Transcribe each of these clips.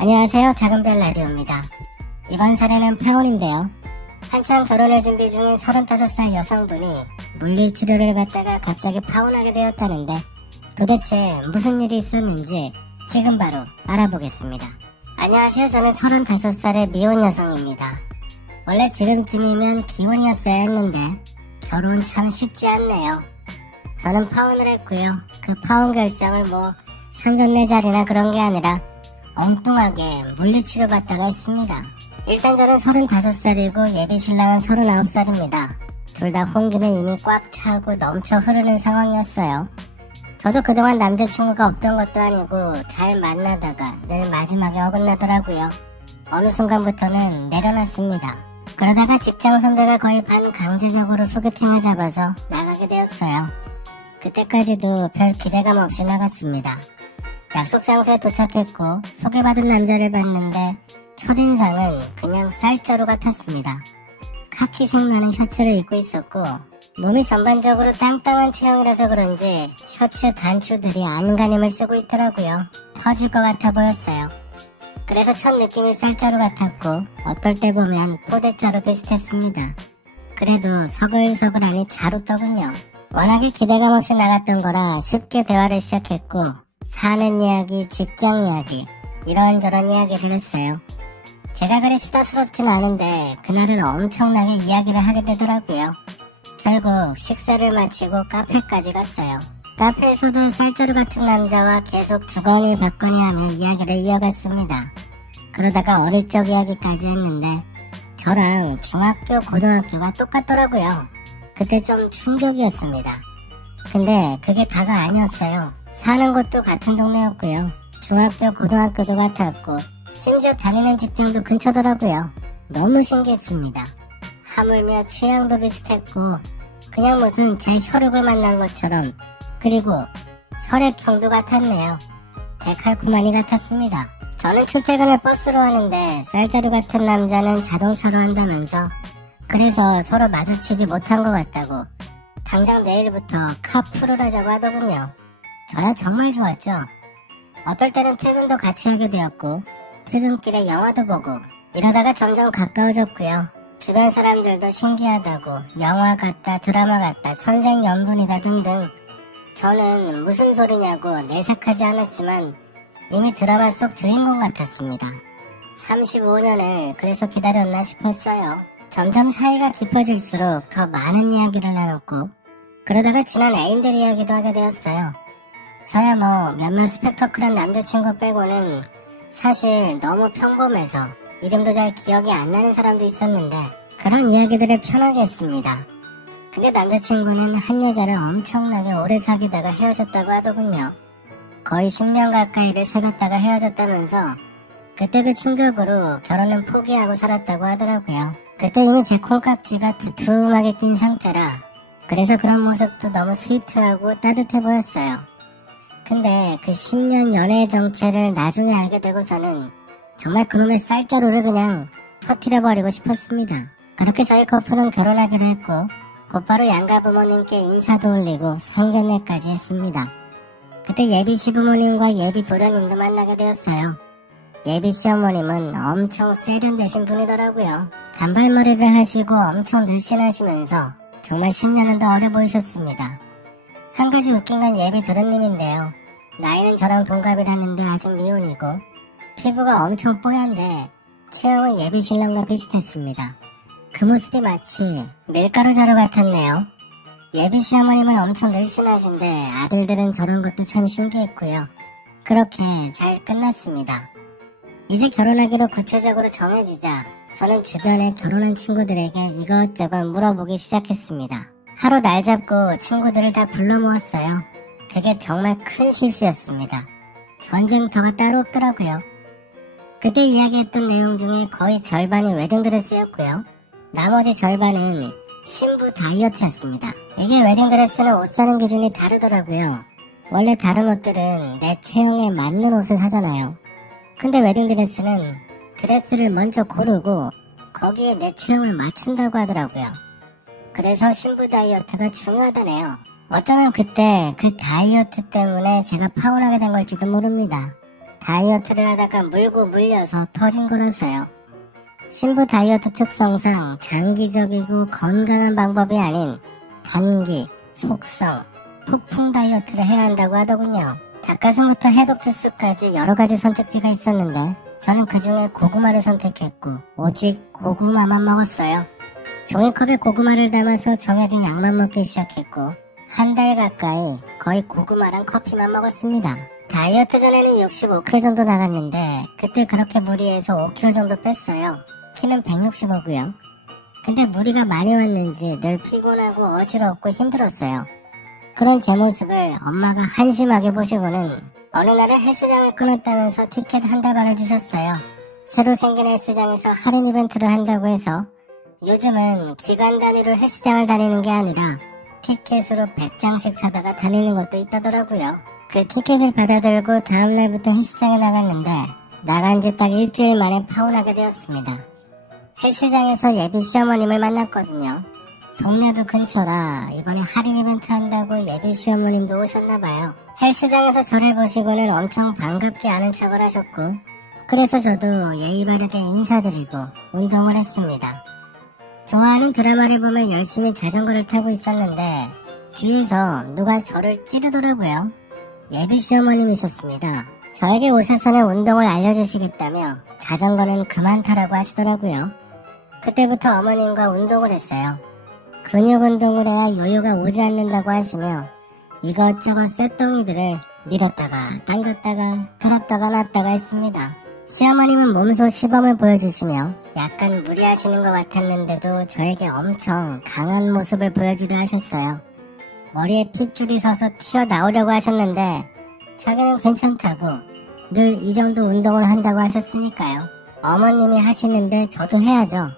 안녕하세요. 작은별 라디오입니다. 이번 사례는 파혼인데요. 한참 결혼을 준비 중인 35살 여성분이 물리치료를 받다가 갑자기 파혼하게 되었다는데 도대체 무슨 일이 있었는지 지금 바로 알아보겠습니다. 안녕하세요. 저는 35살의 미혼 여성입니다. 원래 지금쯤이면 기혼이었어야 했는데 결혼 참 쉽지 않네요. 저는 파혼을 했고요. 그 파혼 결정을 상견례자리나 그런 게 아니라 엉뚱하게 물리치료 받다가 했습니다. 일단 저는 35살이고 예비 신랑은 39살입니다. 둘 다 홍기는 이미 꽉 차고 넘쳐 흐르는 상황이었어요. 저도 그동안 남자친구가 없던 것도 아니고 잘 만나다가 늘 마지막에 어긋나더라고요. 어느 순간부터는 내려놨습니다. 그러다가 직장 선배가 거의 반강제적으로 소개팅을 잡아서 나가게 되었어요. 그때까지도 별 기대감 없이 나갔습니다. 약속 장소에 도착했고 소개받은 남자를 봤는데 첫인상은 그냥 쌀자루 같았습니다. 카키색 나는 셔츠를 입고 있었고 몸이 전반적으로 땅땅한 체형이라서 그런지 셔츠 단추들이 안간힘을 쓰고 있더라고요. 터질 것 같아 보였어요. 그래서 첫 느낌이 쌀자루 같았고 어떨 때 보면 포대자루 비슷했습니다. 그래도 서글서글하니 자루더군요. 워낙에 기대감 없이 나갔던 거라 쉽게 대화를 시작했고 사는 이야기, 직장 이야기 이런저런 이야기를 했어요. 제가 그리 수다스럽진 않은데 그날은 엄청나게 이야기를 하게 되더라고요. 결국 식사를 마치고 카페까지 갔어요. 카페에서도 쌀자루 같은 남자와 계속 주거니 받거니 하며 이야기를 이어갔습니다. 그러다가 어릴 적 이야기까지 했는데 저랑 중학교, 고등학교가 똑같더라고요. 그때 좀 충격이었습니다. 근데 그게 다가 아니었어요. 사는 곳도 같은 동네였고요. 중학교, 고등학교도 같았고 심지어 다니는 직장도 근처더라고요. 너무 신기했습니다. 하물며 취향도 비슷했고 그냥 무슨 제 혈육을 만난 것처럼 그리고 혈액형도 같았네요. 데칼코마니 같았습니다. 저는 출퇴근을 버스로 하는데 쌀자루 같은 남자는 자동차로 한다면서 그래서 서로 마주치지 못한 것 같다고 당장 내일부터 카풀을 하자고 하더군요. 저야 정말 좋았죠. 어떨 때는 퇴근도 같이 하게 되었고 퇴근길에 영화도 보고 이러다가 점점 가까워졌고요. 주변 사람들도 신기하다고 영화 같다, 드라마 같다, 천생연분이다 등등. 저는 무슨 소리냐고 내색하지 않았지만 이미 드라마 속 주인공 같았습니다. 35년을 그래서 기다렸나 싶었어요. 점점 사이가 깊어질수록 더 많은 이야기를 나눴고 그러다가 지난 애인들 이야기도 하게 되었어요. 저야 몇몇 스펙터클한 남자친구 빼고는 사실 너무 평범해서 이름도 잘 기억이 안 나는 사람도 있었는데 그런 이야기들을 편하게 했습니다. 근데 남자친구는 한 여자를 엄청나게 오래 사귀다가 헤어졌다고 하더군요. 거의 10년 가까이를 사귀었다가 헤어졌다면서 그때 그 충격으로 결혼은 포기하고 살았다고 하더라고요. 그때 이미 제 콩깍지가 두툼하게 낀 상태라 그래서 그런 모습도 너무 스위트하고 따뜻해 보였어요. 근데 그 10년 연애의 정체를 나중에 알게 되고서는 정말 그놈의 쌀자루를 그냥 터뜨려버리고 싶었습니다. 그렇게 저희 커플은 결혼하기로 했고 곧바로 양가 부모님께 인사도 올리고 상견례까지 했습니다. 그때 예비 시부모님과 예비 도련님도 만나게 되었어요. 예비 시어머님은 엄청 세련되신 분이더라고요. 단발머리를 하시고 엄청 늘씬하시면서 정말 10년은 더 어려 보이셨습니다. 한 가지 웃긴 건 예비 도련님인데요. 나이는 저랑 동갑이라는데 아직 미혼이고 피부가 엄청 뽀얀데 체형은 예비 신랑과 비슷했습니다. 그 모습이 마치 밀가루 자루 같았네요. 예비 시어머님은 엄청 늘씬하신데 아들들은 저런 것도 참 신기했고요. 그렇게 잘 끝났습니다. 이제 결혼하기로 구체적으로 정해지자 저는 주변에 결혼한 친구들에게 이것저것 물어보기 시작했습니다. 하루 날 잡고 친구들을 다 불러 모았어요. 그게 정말 큰 실수였습니다. 전쟁터가 따로 없더라고요. 그때 이야기했던 내용 중에 거의 절반이 웨딩드레스였고요. 나머지 절반은 신부 다이어트였습니다. 이게 웨딩드레스는 옷 사는 기준이 다르더라고요. 원래 다른 옷들은 내 체형에 맞는 옷을 사잖아요. 근데 웨딩드레스는 드레스를 먼저 고르고 거기에 내 체형을 맞춘다고 하더라고요. 그래서 신부 다이어트가 중요하다네요. 어쩌면 그때 그 다이어트 때문에 제가 파혼하게 된 걸지도 모릅니다. 다이어트를 하다가 물고 물려서 터진 거라서요. 신부 다이어트 특성상 장기적이고 건강한 방법이 아닌 단기, 속성, 폭풍 다이어트를 해야 한다고 하더군요. 닭가슴부터 해독 주스까지 여러가지 선택지가 있었는데 저는 그 중에 고구마를 선택했고 오직 고구마만 먹었어요. 종이컵에 고구마를 담아서 정해진 양만 먹기 시작했고 한 달 가까이 거의 고구마랑 커피만 먹었습니다. 다이어트 전에는 65kg 정도 나갔는데 그때 그렇게 무리해서 5kg 정도 뺐어요. 키는 165고요. 근데 무리가 많이 왔는지 늘 피곤하고 어지럽고 힘들었어요. 그런 제 모습을 엄마가 한심하게 보시고는 어느 날에 헬스장을 끊었다면서 티켓 한 다발을 주셨어요. 새로 생긴 헬스장에서 할인 이벤트를 한다고 해서 요즘은 기간 단위로 헬스장을 다니는 게 아니라 티켓으로 100장씩 사다가 다니는 것도 있다더라고요. 그 티켓을 받아들고 다음날부터 헬스장에 나갔는데 나간 지 딱 일주일 만에 파혼하게 되었습니다. 헬스장에서 예비 시어머님을 만났거든요. 동네도 근처라 이번에 할인 이벤트 한다고 예비 시어머님도 오셨나봐요. 헬스장에서 저를 보시고는 엄청 반갑게 아는 척을 하셨고 그래서 저도 예의 바르게 인사드리고 운동을 했습니다. 좋아하는 드라마를 보며 열심히 자전거를 타고 있었는데 뒤에서 누가 저를 찌르더라고요. 예비 시어머님이셨습니다. 저에게 오셔서는 운동을 알려주시겠다며 자전거는 그만 타라고 하시더라고요. 그때부터 어머님과 운동을 했어요. 근육 운동을 해야 요요가 오지 않는다고 하시며 이것저것 쇳덩이들을 밀었다가 당겼다가 들었다가 놨다가 했습니다. 시어머님은 몸소 시범을 보여주시며 약간 무리하시는 것 같았는데도 저에게 엄청 강한 모습을 보여주려 하셨어요. 머리에 핏줄이 서서 튀어나오려고 하셨는데 자기는 괜찮다고 늘 이 정도 운동을 한다고 하셨으니까요. 어머님이 하시는데 저도 해야죠.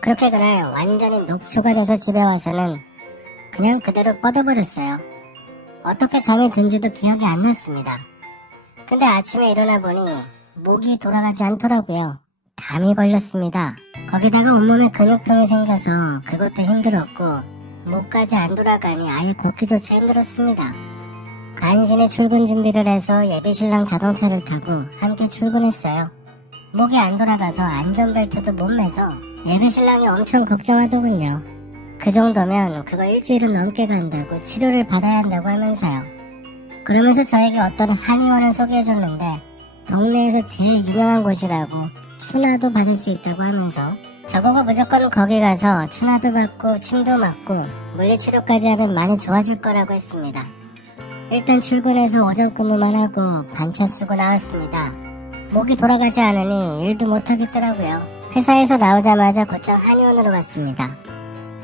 그렇게 그날 완전히 녹초가 돼서 집에 와서는 그냥 그대로 뻗어버렸어요. 어떻게 잠이 든지도 기억이 안 났습니다. 근데 아침에 일어나 보니 목이 돌아가지 않더라고요. 담이 걸렸습니다. 거기다가 온몸에 근육통이 생겨서 그것도 힘들었고 목까지 안 돌아가니 아예 걷기조차 힘들었습니다. 간신히 출근 준비를 해서 예비신랑 자동차를 타고 함께 출근했어요. 목이 안 돌아가서 안전벨트도 못 매서 예비신랑이 엄청 걱정하더군요. 그 정도면 그거 일주일은 넘게 간다고 치료를 받아야 한다고 하면서요. 그러면서 저에게 어떤 한의원을 소개해줬는데 동네에서 제일 유명한 곳이라고 추나도 받을 수 있다고 하면서 저보고 무조건 거기 가서 추나도 받고 침도 맞고 물리치료까지 하면 많이 좋아질 거라고 했습니다. 일단 출근해서 오전 근무만 하고 반차 쓰고 나왔습니다. 목이 돌아가지 않으니 일도 못하겠더라고요. 회사에서 나오자마자 곧장 한의원으로 갔습니다.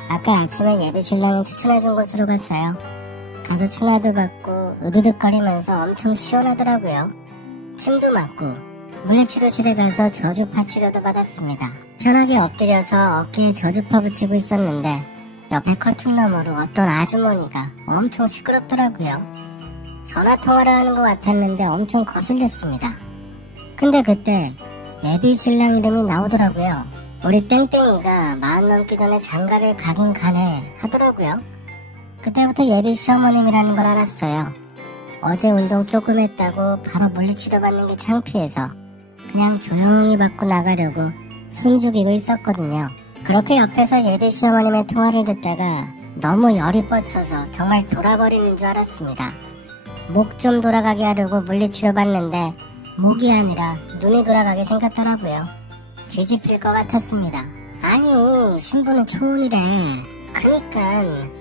아까 아침에 예비신랑이 추천해준 곳으로 갔어요. 가서 추나도 받고 으드득거리면서 엄청 시원하더라고요. 침도 맞고 물리치료실에 가서 저주파 치료도 받았습니다. 편하게 엎드려서 어깨에 저주파 붙이고 있었는데 옆에 커튼 너머로 어떤 아주머니가 엄청 시끄럽더라고요. 전화통화를 하는 것 같았는데 엄청 거슬렸습니다. 근데 그때 예비신랑 이름이 나오더라고요. 우리 땡땡이가 40 넘기 전에 장가를 가긴 가네 하더라고요. 그때부터 예비 시어머님이라는 걸 알았어요. 어제 운동 조금 했다고 바로 물리치료 받는 게 창피해서 그냥 조용히 받고 나가려고 숨죽이고 있었거든요. 그렇게 옆에서 예비 시어머님의 통화를 듣다가 너무 열이 뻗쳐서 정말 돌아버리는 줄 알았습니다. 목 좀 돌아가게 하려고 물리치료 받는데 목이 아니라 눈이 돌아가게 생겼더라고요. 뒤집힐 것 같았습니다. 아니 신부는 초혼이래. 그니깐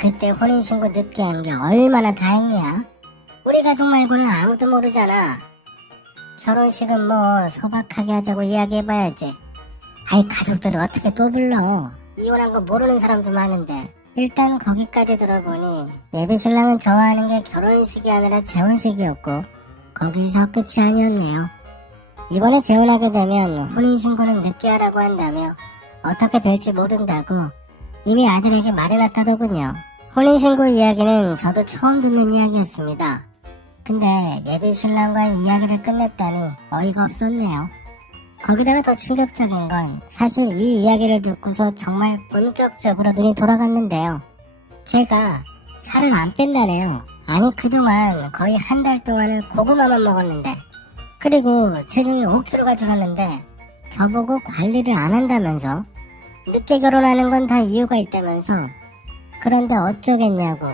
그때 혼인신고 늦게 한 게 얼마나 다행이야. 우리 가족 말고는 아무도 모르잖아. 결혼식은 뭐 소박하게 하자고 이야기해봐야지. 아이 가족들을 어떻게 또 불러. 이혼한 거 모르는 사람도 많은데. 일단 거기까지 들어보니 예비신랑은 좋아하는 게 결혼식이 아니라 재혼식이었고 거기서 끝이 아니었네요. 이번에 재혼하게 되면 혼인신고는 늦게 하라고 한다며 어떻게 될지 모른다고 이미 아들에게 말해놨다더군요. 혼인신고 이야기는 저도 처음 듣는 이야기였습니다. 근데 예비신랑과의 이야기를 끝냈다니 어이가 없었네요. 거기다가 더 충격적인 건 사실 이 이야기를 듣고서 정말 본격적으로 눈이 돌아갔는데요. 제가 살을 안 뺀다네요. 아니 그동안 거의 한 달 동안을 고구마만 먹었는데 그리고 체중이 5kg가 줄었는데 저보고 관리를 안 한다면서, 늦게 결혼하는 건 다 이유가 있다면서, 그런데 어쩌겠냐고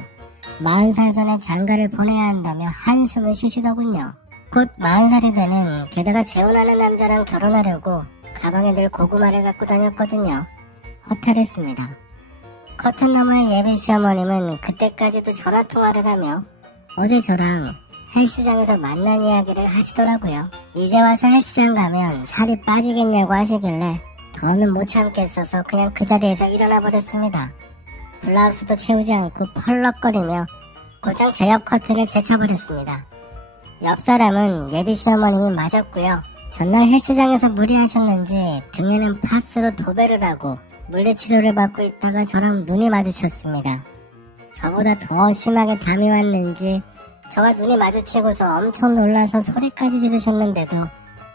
40살 전에 장가를 보내야 한다며 한숨을 쉬시더군요. 곧 40살이 되는, 게다가 재혼하는 남자랑 결혼하려고 가방에 늘 고구마를 갖고 다녔거든요. 허탈했습니다. 커튼 너머의 예비 시어머님은 그때까지도 전화통화를 하며 어제 저랑 헬스장에서 만난 이야기를 하시더라고요. 이제 와서 헬스장 가면 살이 빠지겠냐고 하시길래 더는 못 참겠어서 그냥 그 자리에서 일어나 버렸습니다. 블라우스도 채우지 않고 펄럭거리며 곧장 제 옆 커튼을 제쳐버렸습니다. 옆 사람은 예비 시어머님이 맞았고요. 전날 헬스장에서 무리하셨는지 등에는 파스로 도배를 하고 물리치료를 받고 있다가 저랑 눈이 마주쳤습니다. 저보다 더 심하게 담이 왔는지 저와 눈이 마주치고서 엄청 놀라서 소리까지 지르셨는데도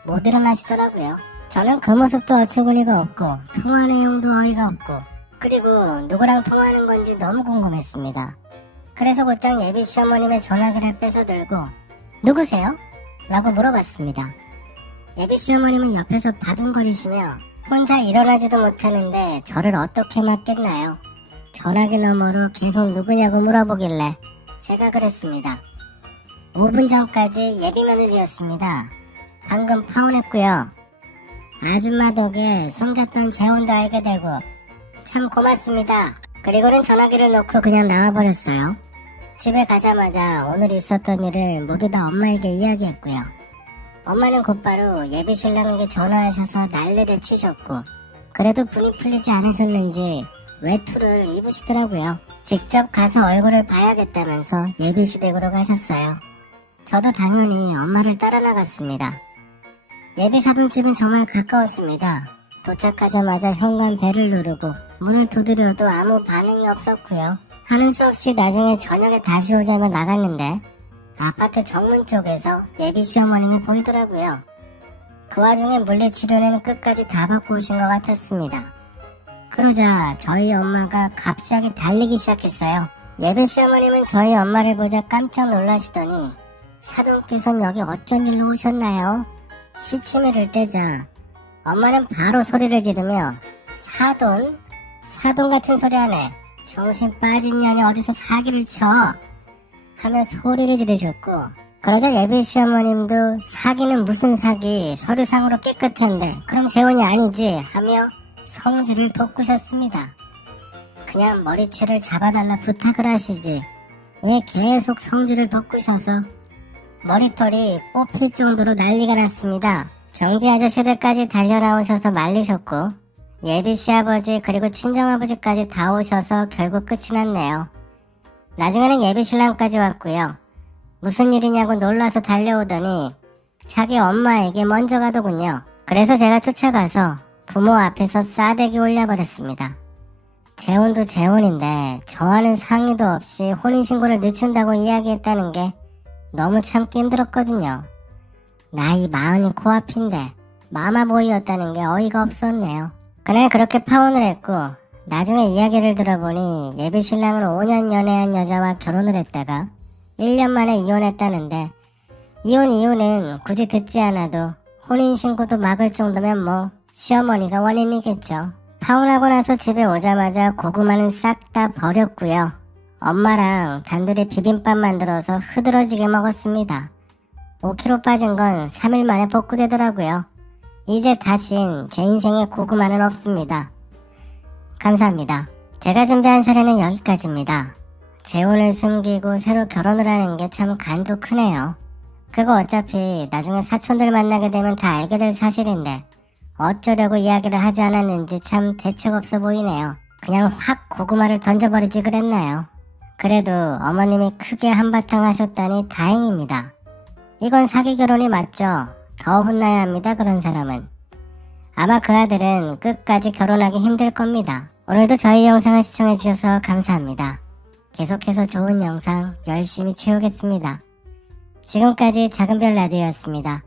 못 일어나시더라고요. 저는 그 모습도 어처구니가 없고 통화 내용도 어이가 없고, 그리고 누구랑 통화하는 건지 너무 궁금했습니다. 그래서 곧장 예비 시어머님의 전화기를 뺏어들고 누구세요? 라고 물어봤습니다. 예비 시어머님은 옆에서 바둥거리시며 혼자 일어나지도 못하는데 저를 어떻게 맞겠나요? 전화기 너머로 계속 누구냐고 물어보길래 제가 그랬습니다. 5분 전까지 예비 며느리였습니다. 방금 파혼했고요. 아줌마 덕에 숨겼던 재혼도 알게 되고 참 고맙습니다. 그리고는 전화기를 놓고 그냥 나와버렸어요. 집에 가자마자 오늘 있었던 일을 모두 다 엄마에게 이야기했고요. 엄마는 곧바로 예비 신랑에게 전화하셔서 난리를 치셨고, 그래도 분이 풀리지 않으셨는지 외투를 입으시더라고요. 직접 가서 얼굴을 봐야겠다면서 예비 시댁으로 가셨어요. 저도 당연히 엄마를 따라 나갔습니다. 예비 사돈집은 정말 가까웠습니다. 도착하자마자 현관 벨을 누르고 문을 두드려도 아무 반응이 없었고요. 하는 수 없이 나중에 저녁에 다시 오자며 나갔는데 아파트 정문 쪽에서 예비 시어머님이 보이더라고요. 그 와중에 물리치료는 끝까지 다 받고 오신 것 같았습니다. 그러자 저희 엄마가 갑자기 달리기 시작했어요. 예비 시어머님은 저희 엄마를 보자 깜짝 놀라시더니 사돈께서는 여기 어쩐 일로 오셨나요? 시치미를 떼자 엄마는 바로 소리를 지르며 사돈 같은 소리 하네. 정신 빠진 년이 어디서 사기를 쳐 하며 소리를 지르셨고, 그러자 예비 시어머님도 사기는 무슨 사기, 서류상으로 깨끗한데 그럼 재혼이 아니지 하며 성질을 돋구셨습니다. 그냥 머리채를 잡아달라 부탁을 하시지 왜 계속 성질을 돋구셔서 머리털이 뽑힐 정도로 난리가 났습니다. 경비 아저씨들까지 달려나오셔서 말리셨고 예비 시아버지 그리고 친정아버지까지 다 오셔서 결국 끝이 났네요. 나중에는 예비 신랑까지 왔고요. 무슨 일이냐고 놀라서 달려오더니 자기 엄마에게 먼저 가더군요. 그래서 제가 쫓아가서 부모 앞에서 싸대기 올려버렸습니다. 재혼도 재혼인데 저와는 상의도 없이 혼인신고를 늦춘다고 이야기했다는 게 너무 참기 힘들었거든요. 나이 40이 코앞인데 마마보이였다는 게 어이가 없었네요. 그날 그렇게 파혼을 했고 나중에 이야기를 들어보니 예비 신랑은 5년 연애한 여자와 결혼을 했다가 1년 만에 이혼했다는데, 이혼 이유는 굳이 듣지 않아도 혼인신고도 막을 정도면 뭐 시어머니가 원인이겠죠. 파혼하고 나서 집에 오자마자 고구마는 싹 다 버렸고요. 엄마랑 단둘이 비빔밥 만들어서 흐드러지게 먹었습니다. 5kg 빠진 건 3일 만에 복구되더라고요. 이제 다신 제 인생에 고구마는 없습니다. 감사합니다. 제가 준비한 사례는 여기까지입니다. 재혼을 숨기고 새로 결혼을 하는 게 참 간도 크네요. 그거 어차피 나중에 사촌들 만나게 되면 다 알게 될 사실인데 어쩌려고 이야기를 하지 않았는지 참 대책 없어 보이네요. 그냥 확 고구마를 던져버리지 그랬나요? 그래도 어머님이 크게 한바탕 하셨다니 다행입니다. 이건 사기 결혼이 맞죠? 더 혼나야 합니다. 그런 사람은. 아마 그 아들은 끝까지 결혼하기 힘들 겁니다. 오늘도 저희 영상을 시청해주셔서 감사합니다. 계속해서 좋은 영상 열심히 채우겠습니다. 지금까지 작은별 라디오였습니다.